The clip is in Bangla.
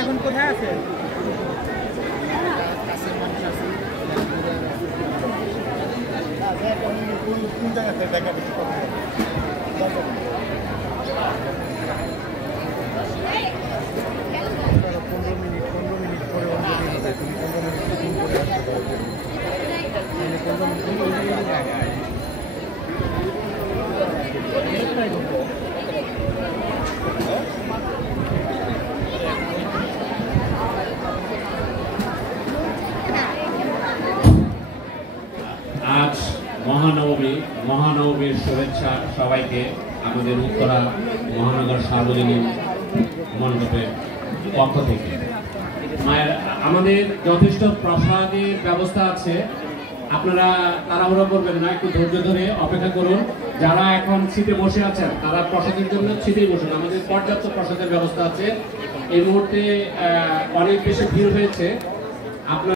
এখন কোথায় আছে? কোন জায়গাতে দেখা বেশি কথা 15 মিনিট পরে অন্য দিন হবে। তুমি 15 মিনিট শুটিং করে আসতে পারবে। 15 মিনিট আজ মহানবমীর শুভেচ্ছা সবাইকে আমাদের উত্তরা মহানগর সার্বজনীন মণ্ডপের পক্ষ থেকে। মায়ের আমাদের যথেষ্ট প্রসাদের ব্যবস্থা আছে, আপনারা তাড়াহুড়ো করবেন না, একটু ধৈর্য ধরে অপেক্ষা করুন। যারা এখন সিটে বসে আছেন তারা প্রসাদের জন্য সিটেই বসুন, আমাদের পর্যাপ্ত প্রসাদের ব্যবস্থা আছে। এই মুহূর্তে অনেক বেশি ভিড় হয়েছে। আপনার